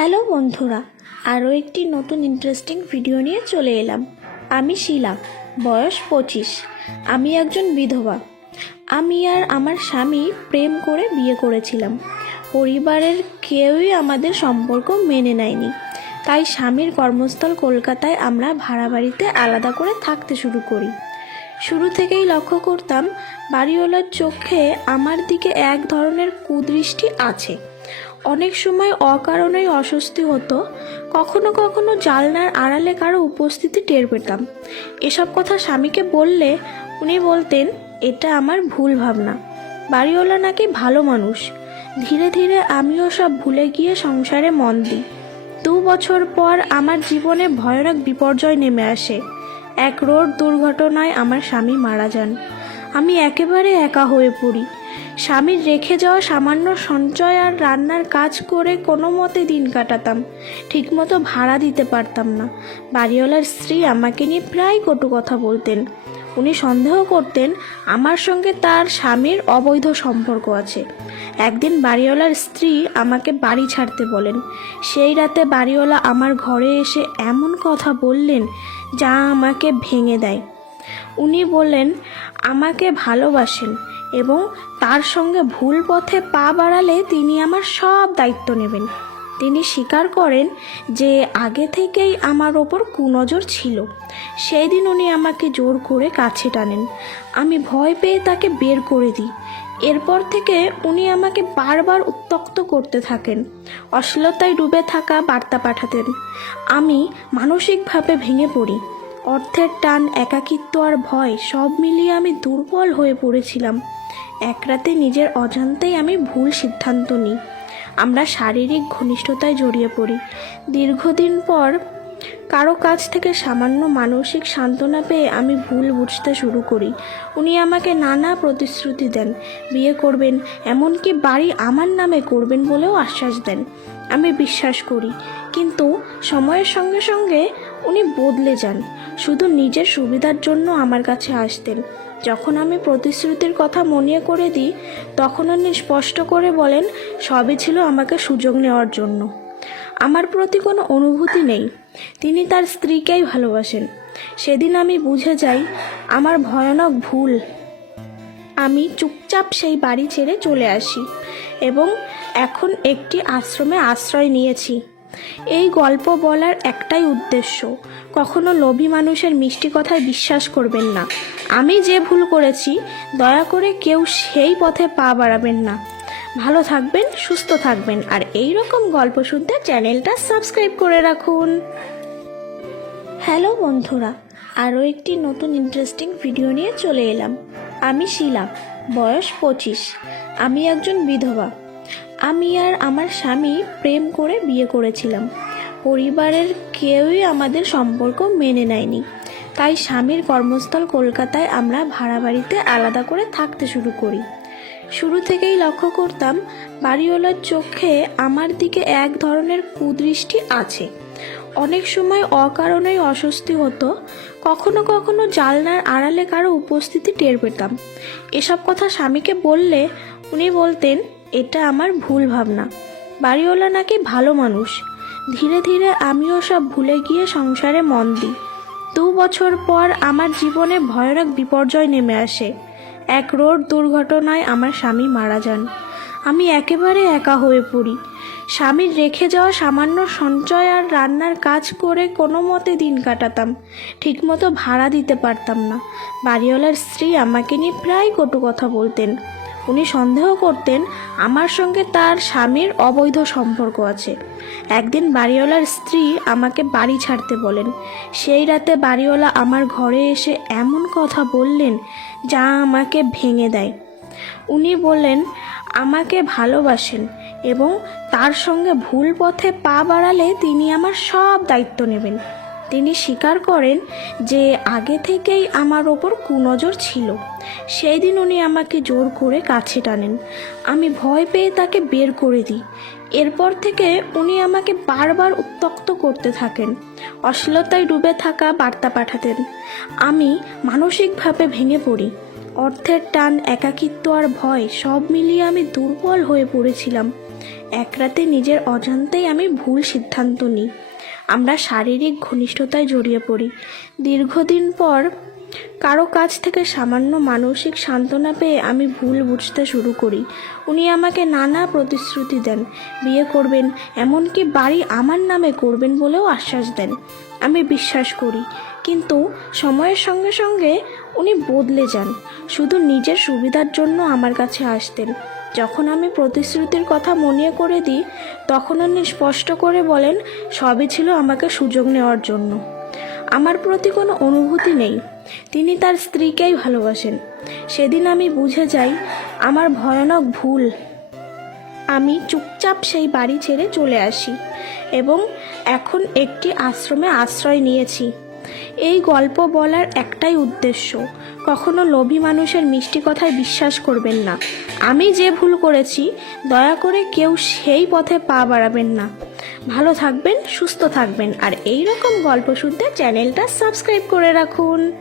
Hello বন্ধুরা, আরও একটি নতুন ইন্টারেস্টিং ভিডিও নিয়ে চলে এলাম। আমি শিলা, বয়স 25। আমি একজন বিধবা। আমি আর আমার স্বামী প্রেম করে বিয়ে করেছিলাম। পরিবারের কেউই আমাদের সম্পর্ক মেনে নেয়নি, তাই স্বামীর কর্মস্থল কলকাতায় আমরা ভাড়া বাড়িতে আলাদা করে থাকতে শুরু করি। শুরু থেকেই লক্ষ্য করতাম বাড়িওয়ালার চোখে আমার দিকে এক ধরনের কুদৃষ্টি আছে। অনেক সময় অকারণেই অস্বস্তি হতো, কখনো কখনো জানলার আড়ালে কারো উপস্থিতি টের পেতাম। এসব কথা স্বামীকে বললে উনি বলতেন এটা আমার ভুল ভাবনা, বাড়িওয়ালা নাকি ভালো মানুষ। ধীরে ধীরে আমিও সব ভুলে গিয়ে সংসারে মন দিই। 2 বছর পর আমার জীবনে ভয়ানক বিপর্যয় নেমে আসে। এক রোড দুর্ঘটনায় আমার স্বামী মারা যান। আমি একেবারে একা হয়ে পড়ি। স্বামীর রেখে যাওয়া সামান্য সঞ্চয় আর রান্নার কাজ করে কোনো মতে দিন কাটাতাম। ঠিকমতো ভাড়া দিতে পারতাম না। বাড়িওয়ালার স্ত্রী আমাকে নিয়ে প্রায় কটু কথা বলতেন। উনি সন্দেহ করতেন আমার সঙ্গে তার স্বামীর অবৈধ সম্পর্ক আছে। একদিন বাড়িওয়ালার স্ত্রী আমাকে বাড়ি ছাড়তে বলেন। সেই রাতে বাড়িওয়ালা আমার ঘরে এসে এমন কথা বললেন যা আমাকে ভেঙে দেয়। উনি বললেন আমাকে ভালোবাসেন এবং তার সঙ্গে ভুল পথে পা বাড়ালে তিনি আমার সব দায়িত্ব নেবেন। তিনি স্বীকার করেন যে আগে থেকেই আমার ওপর কুনজর ছিল। সেই দিন উনি আমাকে জোর করে কাছে টানেন। আমি ভয় পেয়ে তাকে বের করে দিই। এরপর থেকে উনি আমাকে বারবার উত্ত্যক্ত করতে থাকেন। অশ্লীলতায় ডুবে থাকা বার্তা পাঠাতেন। আমি মানসিকভাবে ভেঙে পড়ি। অর্থের টান, একাকিত্ব আর ভয় সব মিলিয়ে আমি দুর্বল হয়ে পড়েছিলাম। এক রাতে নিজের অজান্তেই আমি ভুল সিদ্ধান্ত নিই। আমরা শারীরিক ঘনিষ্ঠতায় জড়িয়ে পড়ি। দীর্ঘদিন পর কারো কাছ থেকে সামান্য মানসিক সান্ত্বনা পেয়ে আমি ভুল বুঝতে শুরু করি। উনি আমাকে নানা প্রতিশ্রুতি দেন, বিয়ে করবেন, এমনকি বাড়ি আমার নামে করবেন বলেও আশ্বাস দেন। আমি বিশ্বাস করি, কিন্তু সময়ের সঙ্গে সঙ্গে উনি বদলে যান। শুধু নিজের সুবিধার জন্য আমার কাছে আসতেন। যখন আমি প্রতিশ্রুতির কথা মনে করে দিই, তখন উনি স্পষ্ট করে বলেন সবই ছিল আমাকে সুযোগ নেওয়ার জন্য। আমার প্রতি কোনো অনুভূতি নেই। তিনি তার স্ত্রীকেই ভালোবাসেন। সেদিন আমি বুঝে যাই আমার ভয়ানক ভুল। আমি চুপচাপ সেই বাড়ি ছেড়ে চলে আসি এবং এখন একটি আশ্রমে আশ্রয় নিয়েছি। এই গল্প বলার একটাই উদ্দেশ্য, কখনো লোভী মানুষের মিষ্টি কথায় বিশ্বাস করবেন না। আমি যে ভুল করেছি, দয়া করে কেউ সেই পথে পা বাড়াবেন না। ভালো থাকবেন, সুস্থ থাকবেন, আর এই রকম গল্প শুনতে চ্যানেলটা সাবস্ক্রাইব করে রাখুন। হ্যালো বন্ধুরা, আরও একটি নতুন ইন্টারেস্টিং ভিডিও নিয়ে চলে এলাম। আমি শিলা, বয়স 25। আমি একজন বিধবা। আমি আর আমার স্বামী প্রেম করে বিয়ে করেছিলাম। পরিবারের কেউই আমাদের সম্পর্ক মেনে নেয়নি, তাই স্বামীর কর্মস্থল কলকাতায় আমরা ভাড়া বাড়িতে আলাদা করে থাকতে শুরু করি। শুরু থেকেই লক্ষ্য করতাম বাড়িওয়ালার চোখে আমার দিকে এক ধরনের কুদৃষ্টি আছে। অনেক সময় অকারণেই অস্বস্তি হতো, কখনো কখনো জানলার আড়ালে কারো উপস্থিতি টের পেতাম। এসব কথা স্বামীকে বললে উনি বলতেন এটা আমার ভুল ভাবনা, বাড়িওয়ালা নাকি ভালো মানুষ। ধীরে ধীরে আমিও সব ভুলে গিয়ে সংসারে মন দিই। 2 বছর পর আমার জীবনে ভয়ানক বিপর্যয় নেমে আসে। এক রোড দুর্ঘটনায় আমার স্বামী মারা যান। আমি একেবারে একা হয়ে পড়ি। স্বামীর রেখে যাওয়া সামান্য সঞ্চয় আর রান্নার কাজ করে কোনো মতে দিন কাটাতাম। ঠিকমতো ভাড়া দিতে পারতাম না। বাড়িওয়ালার স্ত্রী আমাকে নিয়ে প্রায় কটু কথা বলতেন। উনি সন্দেহ করতেন আমার সঙ্গে তার স্বামীর অবৈধ সম্পর্ক আছে। একদিন বাড়িওয়ালার স্ত্রী আমাকে বাড়ি ছাড়তে বলেন। সেই রাতে বাড়িওয়ালা আমার ঘরে এসে এমন কথা বললেন যা আমাকে ভেঙে দেয়। উনি বললেন আমাকে ভালোবাসেন এবং তার সঙ্গে ভুল পথে পা বাড়ালে তিনি আমার সব দায়িত্ব নেবেন। তিনি স্বীকার করেন যে আগে থেকেই আমার ওপর কুনজর ছিল। সেই দিন উনি আমাকে জোর করে কাছে টানেন। আমি ভয় পেয়ে তাকে বের করে দিই। এরপর থেকে উনি আমাকে বারবার উত্ত্যক্ত করতে থাকেন। অশ্লীলতায় ডুবে থাকা বার্তা পাঠাতেন। আমি মানসিকভাবে ভেঙে পড়ি। অর্থের টান, একাকিত্ব আর ভয় সব মিলিয়ে আমি দুর্বল হয়ে পড়েছিলাম। এক রাতে নিজের অজান্তেই আমি ভুল সিদ্ধান্ত নিই। আমরা শারীরিক ঘনিষ্ঠতায় জড়িয়ে পড়ি। দীর্ঘদিন পর কারো কাছ থেকে সামান্য মানসিক সান্ত্বনা পেয়ে আমি ভুল বুঝতে শুরু করি। উনি আমাকে নানা প্রতিশ্রুতি দেন, বিয়ে করবেন, এমনকি বাড়ি আমার নামে করবেন বলেও আশ্বাস দেন। আমি বিশ্বাস করি, কিন্তু সময়ের সঙ্গে সঙ্গে উনি বদলে যান। শুধু নিজের সুবিধার জন্য আমার কাছে আসতেন। যখন আমি প্রতিশ্রুতির কথা মনে করে দিই, তখন উনি স্পষ্ট করে বলেন সবই ছিল আমাকে সুযোগ নেওয়ার জন্য। আমার প্রতি কোনো অনুভূতি নেই। তিনি তার স্ত্রীকেই ভালোবাসেন। সেদিন আমি বুঝে যাই আমার ভয়ানক ভুল। আমি চুপচাপ সেই বাড়ি ছেড়ে চলে আসি এবং এখন একটি আশ্রমে আশ্রয় নিয়েছি। এই গল্প বলার একটাই উদ্দেশ্য, কখনো লোভী মানুষের মিষ্টি কথায় বিশ্বাস করবেন না। আমি যে ভুল করেছি, দয়া করে কেউ সেই পথে পা বাড়াবেন না। ভালো থাকবেন, সুস্থ থাকবেন, আর এই রকম গল্প শুনতে চ্যানেলটা সাবস্ক্রাইব করে রাখুন।